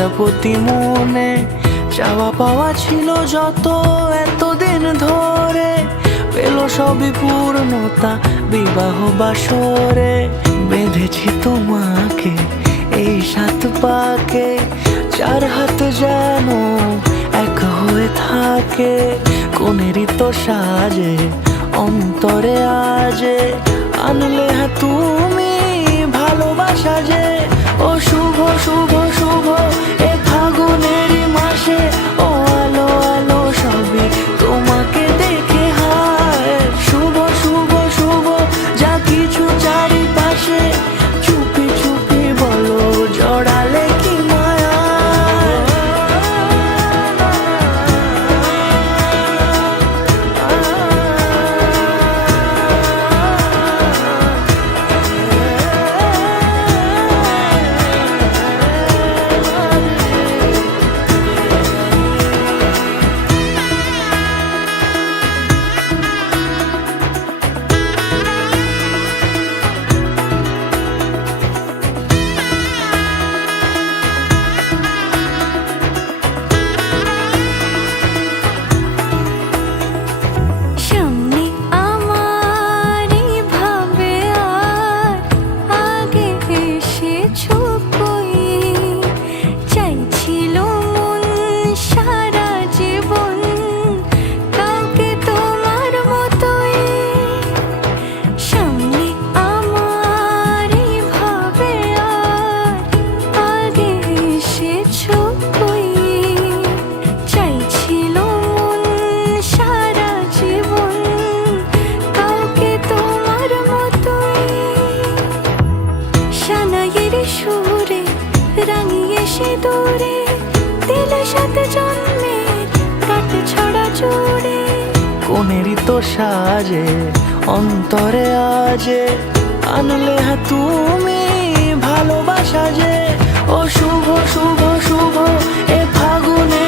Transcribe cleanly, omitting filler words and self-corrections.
প্রজাপতি মনে চাওয়া পাওয়া ছিল যত এতদিন ধরে, পেল সবই পূর্ণতা বিবাহ বাসরে। বেঁধেছি তোমাকে এই 7 পাকে, 4 হাত যেন এক হয়ে থাকে। কোনেরই তো সাজে অন্তরে আজে, আনলে তুমি ভালোবাসা যে। ও শুভ শুভ শুভ এ ফাগুনেরই মাসে, ও আলো আলো সবই তোমাকে দেখে হায়। শুভ শুভ শুভ যা কিছু চারিপাশে, চুপি চুপি বলো জড়ালে কি মায়া। সুরে রাঙিয়ে সে দূরে দিলে 7 জন্মের কাট ছড়া জুড়ে। কোনেরই তো সাজে অন্তরে আজে, আনলে তুমি ভালোবাসা যে। ও শুভ শুভ শুভ এ ফাগুনে